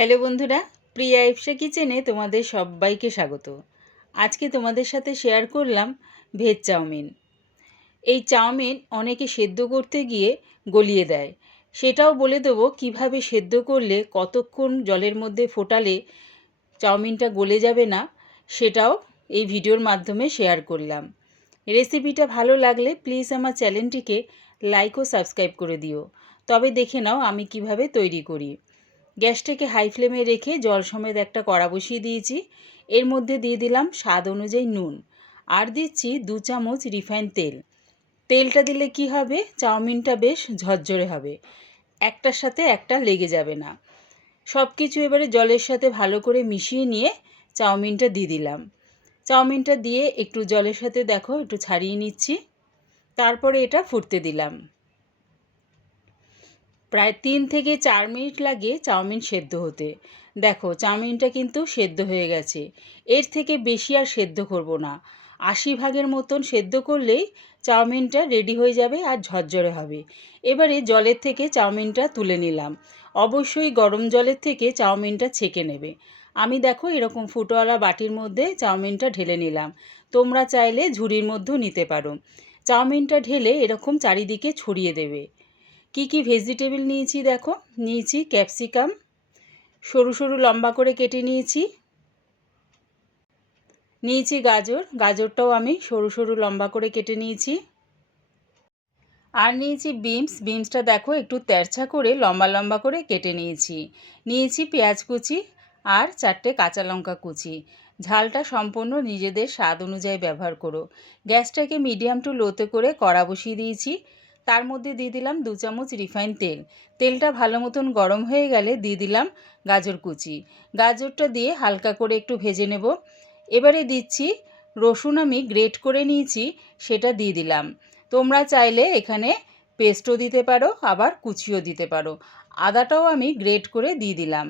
Hello বন্ধুরা, প্রিয়া ইপসা কিচেনে তোমাদের সবাইকে স্বাগত। আজকে তোমাদের সাথে শেয়ার করলাম ভেজ চাউমিন। এই চাউমিন অনেকে সেদ্ধ করতে গিয়ে গলিয়ে দেয়, সেটাও বলে দেবো কিভাবে সেদ্ধ করলে কতক্ষণ জলের মধ্যে ফোটালে চাউমিনটা গলে যাবে না, সেটাও এই ভিডিওর মাধ্যমে শেয়ার করলাম। রেসিপিটা ভালো লাগলে প্লিজ আমার চ্যানেলটিকে লাইক ও সাবস্ক্রাইব করে দিও। তবে দেখে নাও আমি কিভাবে তৈরি করি। গ্যাসটাকে হাই ফ্লেমে রেখে জল সমেত একটা কড়া বসিয়ে দিয়েছি। এর মধ্যে দিয়ে দিলাম স্বাদ অনুযায়ী নুন, আর দিচ্ছি 2 চামচ রিফাইন তেল। তেলটা দিলে কি হবে, চাউমিনটা বেশ ঝরঝরে হবে, একটার সাথে একটা লেগে যাবে না। সব কিছু এবারে জলের সাথে ভালো করে মিশিয়ে নিয়ে চাউমিনটা দিয়ে দিলাম। চাউমিনটা দিয়ে একটু জলের সাথে দেখো একটু ছাড়িয়ে নিচ্ছি, তারপরে এটা ফুটতে দিলাম। প্রায় 3 থেকে 4 মিনিট লাগে চাউমিন সেদ্ধ হতে। দেখো চাউমিনটা কিন্তু সেদ্ধ হয়ে গেছে, এর থেকে বেশি আর সেদ্ধ করব না। 80 ভাগের মতন সেদ্ধ করলেই চাউমিনটা রেডি হয়ে যাবে আর ঝরঝরে হবে। এবারে জলের থেকে চাউমিনটা তুলে নিলাম। অবশ্যই গরম জলের থেকে চাউমিনটা ছেঁকে নেবে। আমি দেখো এরকম ফুটোওয়ালা বাটির মধ্যে চাউমিনটা ঢেলে নিলাম। তোমরা চাইলে ঝুড়ির মধ্যেও নিতে পারো। চাউমিনটা ঢেলে এরকম চারিদিকে ছড়িয়ে দেবে। কি কি ভেজিটেবল নিয়েছি দেখো, নিয়েছি ক্যাপসিকাম, সরু সরু লম্বা করে কেটে নিয়েছি। নিয়েছি গাজর, গাজরটাও আমি সরু সরু লম্বা করে কেটে নিয়েছি। আর নিয়েছি বিনস, বিনসটা দেখো একটু তেরছা করে লম্বা লম্বা করে কেটে নিয়েছি। নিয়েছি পেঁয়াজ কুচি আর 4টে কাঁচা লঙ্কা কুচি। ঝালটা সম্পূর্ণ নিজেদের স্বাদ অনুযায়ী ব্যবহার করো। গ্যাসটাকে মিডিয়াম টু লোতে করে কড়া বসিয়ে দিয়েছি। তার মধ্যে দিয়ে দিলাম 2 চামচ রিফাইন তেল। তেলটা ভালো মতন গরম হয়ে গেলে দিয়ে দিলাম গাজর কুচি। গাজরটা দিয়ে হালকা করে একটু ভেজে নেব। এবারে দিচ্ছি রসুন, আমি গ্রেট করে নিয়েছি, সেটা দিয়ে দিলাম। তোমরা চাইলে এখানে পেস্টও দিতে পারো, আবার কুচিও দিতে পারো। আদাটাও আমি গ্রেট করে দিয়ে দিলাম।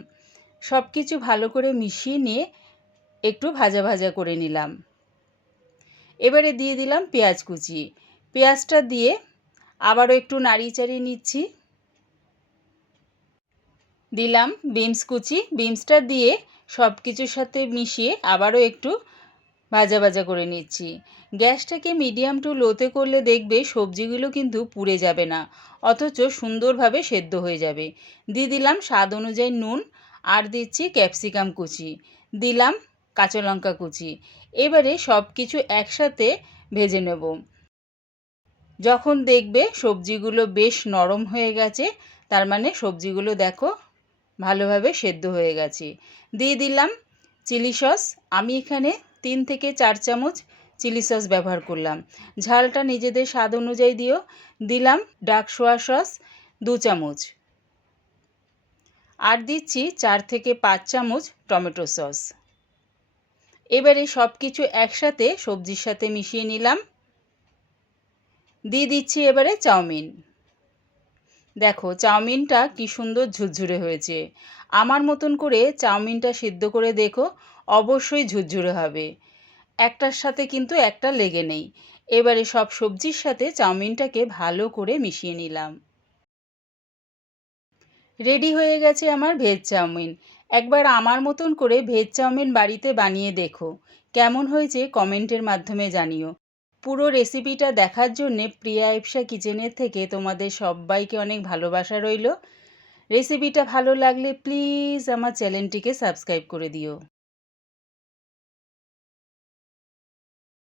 সব কিছু ভালো করে মিশিয়ে নিয়ে একটু ভাজা ভাজা করে নিলাম। এবারে দিয়ে দিলাম পেঁয়াজ কুচি। পেঁয়াজটা দিয়ে আবারও একটু নাড়িয়ে চাড়িয়ে নিচ্ছি। দিলাম বিনস কুচি, বিনসটা দিয়ে সব কিছুর সাথে মিশিয়ে আবারও একটু ভাজা ভাজা করে নিচ্ছি। গ্যাসটাকে মিডিয়াম টু লোতে করলে দেখবে সবজিগুলো কিন্তু পুড়ে যাবে না, অথচ সুন্দরভাবে সেদ্ধ হয়ে যাবে। দিয়ে দিলাম স্বাদ অনুযায়ী নুন, আর দিচ্ছি ক্যাপসিকাম কুচি, দিলাম কাঁচা লঙ্কা কুচি। এবারে সব কিছু একসাথে ভেজে নেব। যখন দেখবে সবজিগুলো বেশ নরম হয়ে গেছে, তার মানে সবজিগুলো দেখো ভালোভাবে সেদ্ধ হয়ে গেছে। দিয়ে দিলাম চিলি সস। আমি এখানে 3 থেকে 4 চামচ চিলি সস ব্যবহার করলাম। ঝালটা নিজেদের স্বাদ অনুযায়ী দিও। দিলাম ডার্ক সোয়া সস 2 চামচ, আর দিচ্ছি 4 থেকে 5 চামচ টমেটো সস। এবারে সব কিছু একসাথে সবজির সাথে মিশিয়ে নিলাম। দিয়ে দিচ্ছি এবারে চাউমিন। দেখো চাউমিনটা কি সুন্দর ঝুরঝুরে হয়েছে। আমার মতন করে চাউমিনটা সিদ্ধ করে দেখো, অবশ্যই ঝুরঝুরে হবে, একটার সাথে কিন্তু একটা লেগে নেই। এবারে সব সবজির সাথে চাউমিনটাকে ভালো করে মিশিয়ে নিলাম। রেডি হয়ে গেছে আমার ভেজ চাউমিন। একবার আমার মতন করে ভেজ চাউমিন বাড়িতে বানিয়ে দেখো, কেমন হয়েছে কমেন্টের মাধ্যমে জানিও। পুরো রেসিপিটা দেখার জন্যে প্রিয়া ইপসা কিচেনের থেকে তোমাদের সবাইকে অনেক ভালোবাসা রইল। রেসিপিটা ভালো লাগলে প্লিজ আমার চ্যানেলটিকে সাবস্ক্রাইব করে দিও।